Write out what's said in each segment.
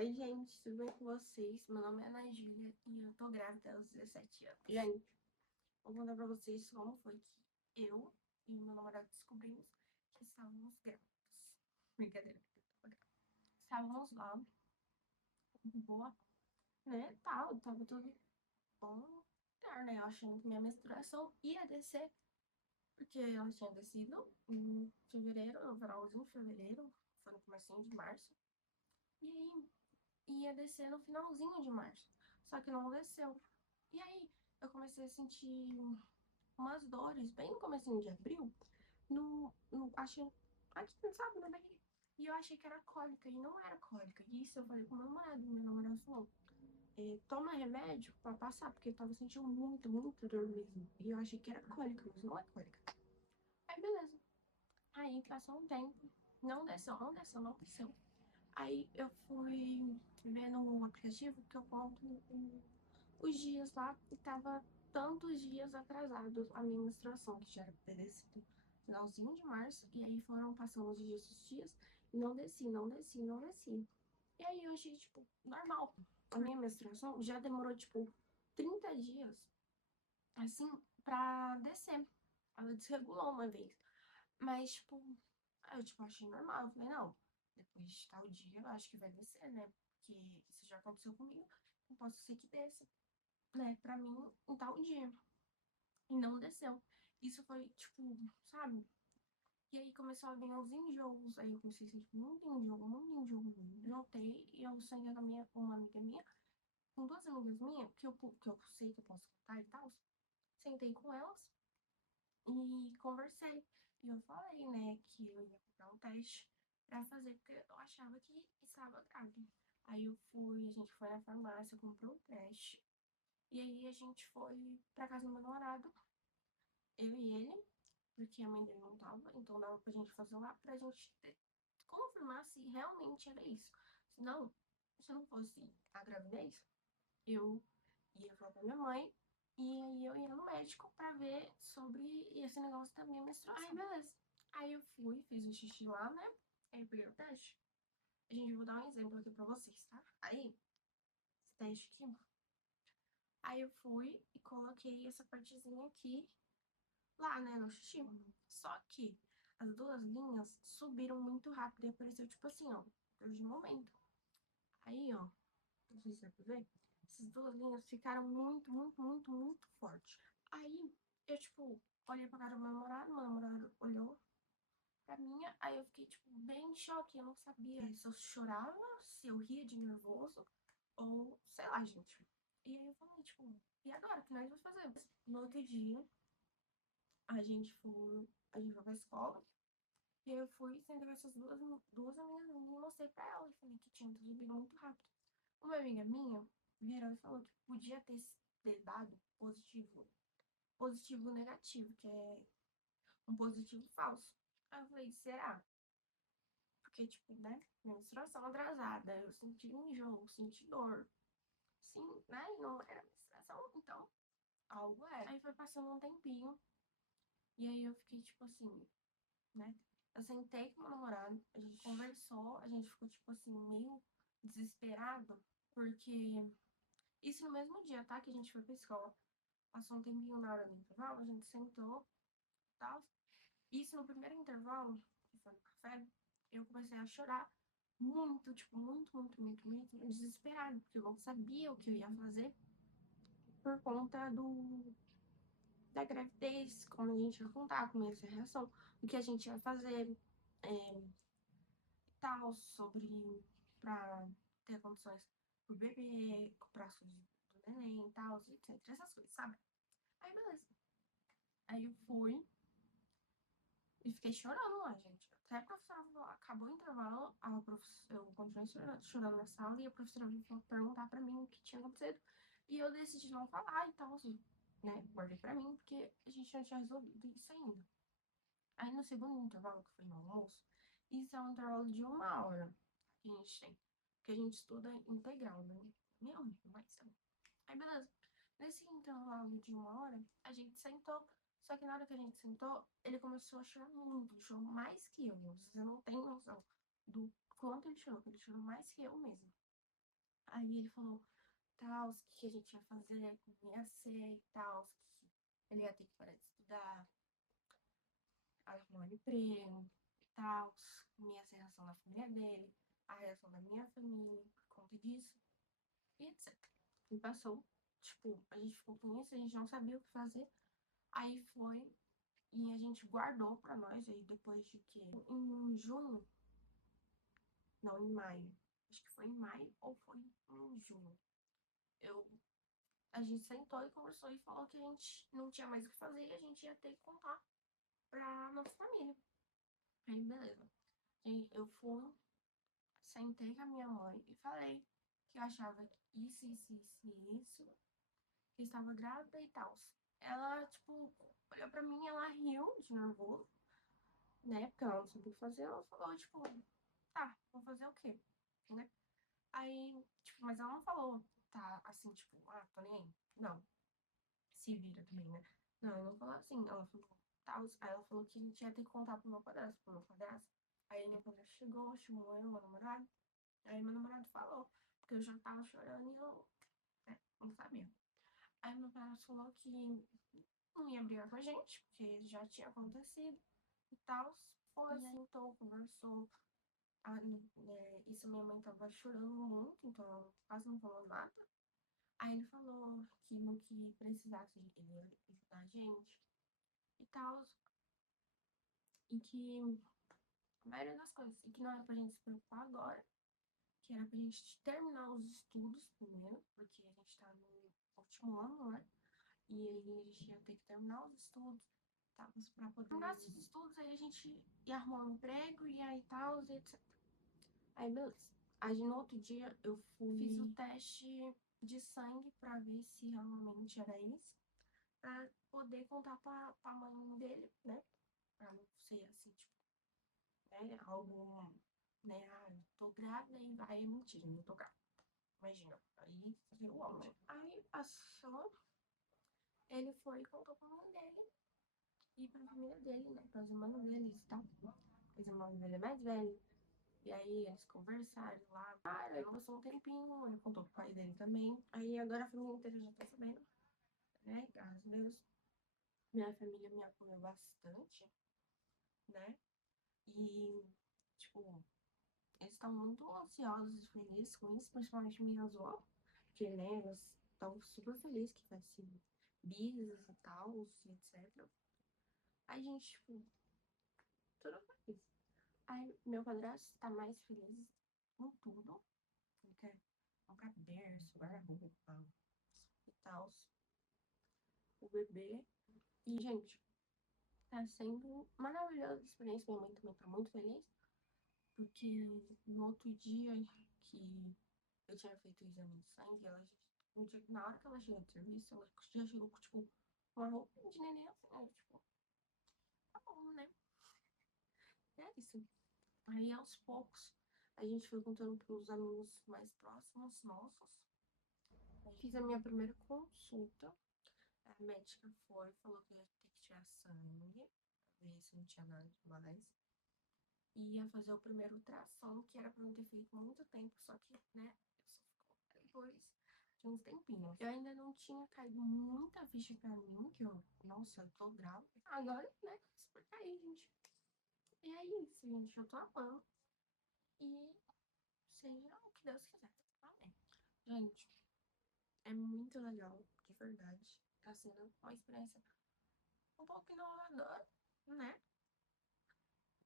Oi, gente, tudo bem com vocês? Meu nome é Ana Júlia e eu tô grávida aos 17 anos. Gente, vou contar pra vocês como foi que eu e o meu namorado descobrimos que estávamos grávidos. Brincadeira, porque eu tava grávida. Estávamos lá, de boa, né, tal, tava tudo bom, né, eu achando que minha menstruação ia descer, porque ela tinha descido em fevereiro, no finalzinho de fevereiro, foi no comecinho de março, e aí ia descer no finalzinho de março, só que não desceu. E aí eu comecei a sentir umas dores bem no comecinho de abril, acho, aqui, sabe, na barriga. E eu achei que era cólica, e não era cólica. E isso eu falei com meu namorado falou, toma remédio pra passar, porque eu tava sentindo muito dor mesmo. E eu achei que era cólica, mas não é cólica. Aí beleza. Aí passou um tempo, não desceu. Aí eu fui ver no aplicativo que eu conto os dias lá e tava tantos dias atrasados a minha menstruação, que já era pra ter descido no finalzinho de março, e aí foram passando os dias e não desci. E aí eu achei, tipo, normal. A minha menstruação já demorou, tipo, 30 dias, assim, pra descer. Ela desregulou uma vez. Mas, tipo, eu, tipo, achei normal. Eu falei, não, depois de tal dia eu acho que vai descer, né? Porque isso já aconteceu comigo. Não posso ser que desça, né? Pra mim, em tal dia. E não desceu. Isso foi, tipo, sabe? E aí começou a vir os enjoos. Aí eu comecei a sentir muito enjoo. Notei e eu saí com uma amiga minha, com duas amigas minhas, que eu sei que eu posso contar e tal. Sentei com elas e conversei. E eu falei, né, que eu ia comprar um teste pra fazer, porque eu achava que estava grávida. Aí a gente foi na farmácia, comprou o teste. E aí a gente foi pra casa do meu namorado, eu e ele, porque a mãe dele não tava, então dava pra gente fazer lá pra gente confirmar se realmente era isso. Senão, se não fosse a gravidez, eu ia falar pra minha mãe e aí eu ia no médico pra ver sobre esse negócio da minha menstruação. Aí, beleza. Aí eu fui, fiz o xixi lá, né? Aí eu peguei o teste. A gente, vou dar um exemplo aqui pra vocês, tá? Aí, esse teste aqui. Aí eu fui e coloquei essa partezinha aqui lá, né, no xixi. Só que as duas linhas subiram muito rápido e apareceu tipo assim, ó, Deus de momento. Aí, ó, não sei se dá pra ver, essas duas linhas ficaram muito forte. Aí, eu, tipo, olhei pra cara do meu namorado olhou pra minha, aí eu fiquei, tipo, bem em choque, eu não sabia se eu chorava, se eu ria de nervoso, ou, sei lá, gente. E aí eu falei, tipo, e agora, o que nós vamos fazer? No outro dia, a gente foi pra escola, e eu fui, sentei com essas duas amigas minhas e mostrei pra elas. Falei que tinha subido muito rápido. Uma amiga minha virou e falou que podia ter dado positivo. Positivo negativo, que é um positivo falso. Aí eu falei, será? Porque, tipo, né? Menstruação atrasada, eu senti enjoo, senti dor. Sim, né? E não era menstruação, então algo era. Aí foi passando um tempinho, e aí eu fiquei, tipo assim, né? Eu sentei com meu namorado, a gente conversou, a gente ficou, tipo assim, meio desesperado, porque isso no mesmo dia, tá? Que a gente foi pra escola. Passou um tempinho na hora do intervalo, a gente sentou e tal. Isso no primeiro intervalo, que foi no café, eu comecei a chorar muito, tipo, muito, desesperado, porque eu não sabia o que eu ia fazer por conta da gravidez, como a gente ia contar, como ia ser a reação, o que a gente ia fazer, tal, sobre pra ter condições pro bebê, comprar as coisas do neném e tal, etc. Essas coisas, sabe? Aí beleza. Aí eu fui e fiquei chorando lá, gente. Até a professora falou, acabou o intervalo, eu continuei chorando na sala e a professora veio perguntar pra mim o que tinha acontecido. E eu decidi não falar e tal, assim, né? Guardei pra mim, porque a gente não tinha resolvido isso ainda. Aí no segundo intervalo, que foi no almoço, isso é um intervalo de 1 hora que a gente tem. Porque a gente estuda integral, né? Meu amigo, mas tá bom. Aí beleza. Nesse intervalo de 1 hora, a gente sentou. Só que na hora que a gente sentou, ele começou a chorar muito. Ele chorou mais que eu. Você não tem noção do quanto ele chorou mais que eu mesmo. Aí ele falou, tal, que a gente ia fazer, como ia ser e tal, que ele ia ter que parar de estudar, arrumar um emprego e tal, como ia ser a reação da família dele, a reação da minha família por conta disso, e etc. E passou, tipo, a gente ficou com isso, a gente não sabia o que fazer, aí foi, e a gente guardou pra nós, aí depois de que, em junho, não, em maio, acho que foi em maio ou foi em junho, eu a gente sentou e conversou e falou que a gente não tinha mais o que fazer e a gente ia ter que contar pra nossa família. Aí, beleza. E eu fui, sentei com a minha mãe e falei que eu achava que isso, que eu estava grávida e tal. Ela, tipo, olhou pra mim, ela riu de nervoso, né? Porque ela não sabia o que fazer. Ela falou, tipo, tá, vou fazer o quê? Né? Aí, tipo, mas ela não falou, tá, assim, tipo, ah, tô nem aí. Não. Se vira também, né? Não, ela não falou assim, ela falou tal. Aí ela falou que a gente ia ter que contar pro meu padrasto. Aí meu padrasto chegou, chamou eu, meu namorado. Aí meu namorado falou, porque eu já tava chorando e eu, né, não sabia. Aí meu padrasto falou que não ia brigar com a gente, porque já tinha acontecido e tal. Foi, sentou, conversou. Isso minha mãe tava chorando muito, então ela quase não falou nada. Aí ele falou que no que precisasse ele ia ajudar a gente e tal, e que a maioria das coisas, e que não era pra gente se preocupar agora, que era pra gente terminar os estudos primeiro, porque a gente tá no último ano, né? E aí a gente ia ter que terminar os estudos, tá? Pra poder terminar esses estudos, aí a gente ia arrumar um emprego, e aí tal, e etc. Aí beleza. Aí no outro dia eu fiz o teste de sangue pra ver se realmente era isso, pra poder contar pra mãe dele, né? Pra não ser assim, tipo, né? Algo, né? Ah, eu tô grávida e aí é mentira, não tô grávida. Imagina. Aí seria o auge. Aí passou, ele foi e contou pra mãe dele e pra família dele, né? Pras irmãs deles e tal. As irmãs dele é mais velho. E aí eles conversaram lá. Aí passou um tempinho, ele contou pro pai dele também. Aí agora a família inteira já tá sabendo, né? Graças a Deus. Minha família me apoiou bastante, né? E, tipo, eles estão muito ansiosos e felizes com isso, principalmente minha avó, porque, né, elas estão super felizes que vai ser bis e tal, e etc. Aí, gente, tipo, tudo feliz. Aí, meu padrasto tá mais feliz com tudo, ele quer comprar berço, guarda-roupa e tal, o bebê. E, gente, tá sendo maravilhosa a experiência, minha mãe também tá muito feliz, porque no outro dia que eu tinha feito o exame de sangue, ela já, no dia, na hora que ela chegou do serviço, ela já chegou com, tipo, uma roupa de neném assim, né? Tipo, tá bom, né? E é isso. Aí, aos poucos, a gente foi contando pros amigos mais próximos nossos. Fiz a minha primeira consulta. A médica foi, falou que eu ia ter que tirar sangue, pra ver se não tinha nada demais. E ia fazer o primeiro ultrassom, que era pra eu ter feito muito tempo, só que, né, eu só ficou depois de uns tempinhos. Eu ainda não tinha caído muita ficha pra mim, que eu, nossa, eu tô grávida. Agora, né, super caí, gente. E é isso, gente, eu tô amando. E seja o que Deus quiser. Amém. Gente, é muito legal, de verdade. Tá sendo uma experiência um pouco inovadora, né?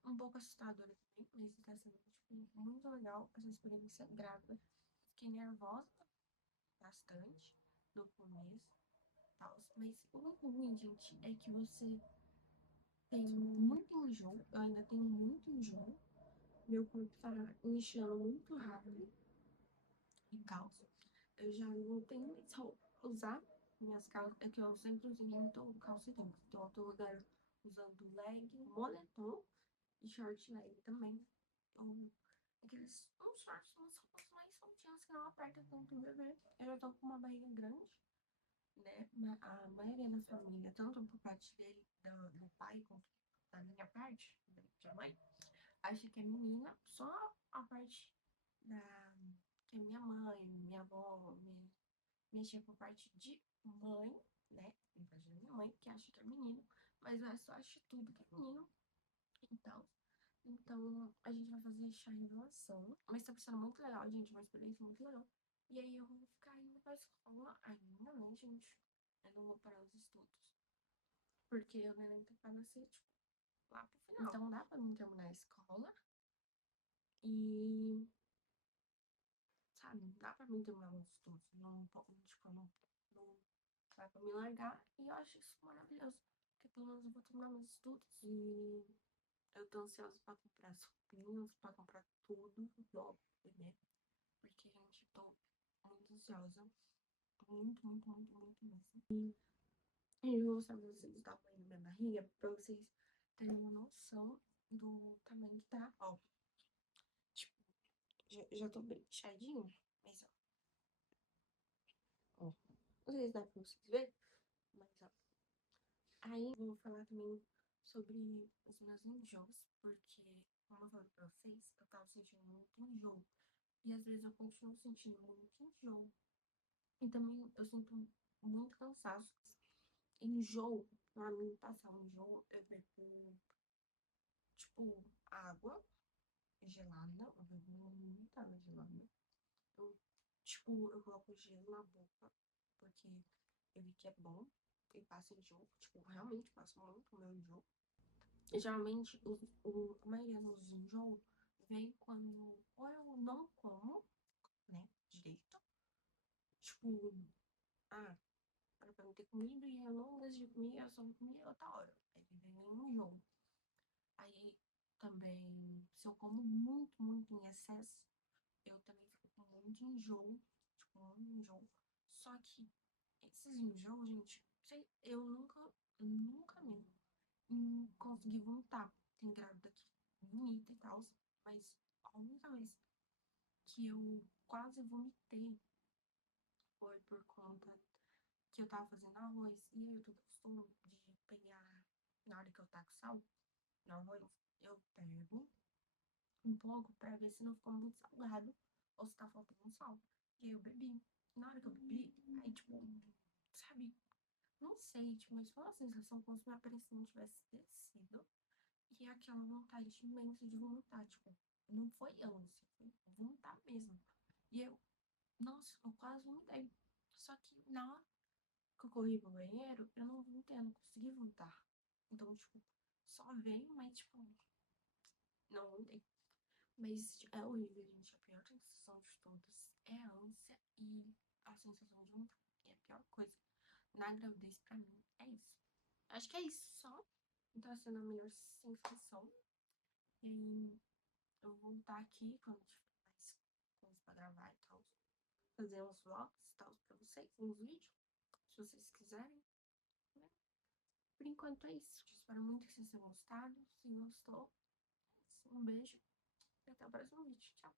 Um pouco assustadora também, mas tá sendo, tipo, muito legal essa experiência grávida. Fiquei nervosa bastante no começo, tal, mas o ruim, gente, é que você tem muito enjoo, eu ainda tenho muito enjoo, meu corpo tá inchando muito rápido e tal. Eu já não tenho mais roupa pra usar, minhas calças, é que eu sempre usei muito calça jeans, então eu tô agora usando leg, moletom e short leg também. Então, aqueles uns shorts, umas roupas mais soltinhas que não apertam tanto o bebê. Eu já tô com uma barriga grande, né? A maioria da família, tanto por parte dele, do pai, quanto da minha parte, da mãe, acha que é menina, só a parte da que é minha mãe, minha vou mexer por parte de mãe, né? Por parte da minha mãe, que acha que é menino, mas o resto acha tudo que é menino. Então, a gente vai fazer chá revelação. Mas tá sendo muito legal, gente, uma experiência muito legal. E aí eu vou ficar indo pra escola ainda, né, gente? Eu não vou parar os estudos. Porque o neném tá pra nascer, tipo, lá pro final. Então dá pra mim terminar a escola. E, sabe, dá pra mim terminar meus estudos. Não, tipo, não dá pra me largar. E eu acho isso maravilhoso. Porque pelo menos eu vou terminar meus estudos. E eu tô ansiosa pra comprar as roupinhas, pra comprar tudo do bebê. Porque, gente, eu tô muito ansiosa. Muito, muito, muito, muito mesmo. E eu vou mostrar pra vocês o tamanho da minha barriga, pra vocês terem uma noção do tamanho que tá. Ó, tipo, já tô bem inchadinha, mas ó. Não sei se dá pra vocês verem, mas ó. Aí eu vou falar também sobre os meus enjoos, porque, como eu falei pra vocês, eu tava sentindo muito enjoo. E às vezes eu continuo sentindo muito enjoo. E também eu sinto muito cansaço. Enjoo, pra mim passar um enjoo, eu bebo, tipo, água gelada. Eu bebo muita água gelada. Eu, tipo, eu coloco gelo na boca, porque eu vi que é bom. E passa enjoo, tipo, realmente passa muito o meu enjoo. E, geralmente, a maioria dos enjoos vem quando ou eu não como, né, direito. Tipo, ah, era pra eu ter comido e eu não decidi comer, eu só vou comer outra hora. Aí vem um enjoo. Aí também, se eu como muito, muito em excesso, eu também fico com muito enjoo, tipo, muito enjoo. Só que esses enjoos, gente, eu nunca mesmo consegui vomitar. Tem grávida que vomita e tal, mas a única vez que eu quase vomitei foi por conta que eu tava fazendo arroz. E aí eu tô costume de pegar, na hora que eu taco sal no arroz, eu pego um pouco pra ver se não ficou muito salgado ou se tá faltando sal. E aí eu bebi. Na hora que eu bebi, aí tipo, sabe, não sei, tipo, mas foi uma sensação como se minha pressão tivesse descido e aquela vontade imensa de vomitar, tipo, não foi ânsia, foi vomitar mesmo. E eu, nossa, eu quase vomitei. Só que na hora que eu corri pro banheiro, eu não vomitei, eu não consegui vomitar. Então, tipo, só veio, mas, tipo, não vomitei. Mas é horrível, gente. A pior sensação de todas é a ânsia e a sensação de vomitar. É a pior coisa. Na gravidez, pra mim, é isso. Acho que é isso só. Tá sendo a melhor sensação. E eu vou voltar aqui quando tiver mais coisas pra gravar e tal. Fazer uns vlogs e tal pra vocês, uns vídeos, se vocês quiserem, né? Por enquanto é isso. Espero muito que vocês tenham gostado. Se gostou, um beijo e até o próximo vídeo. Tchau!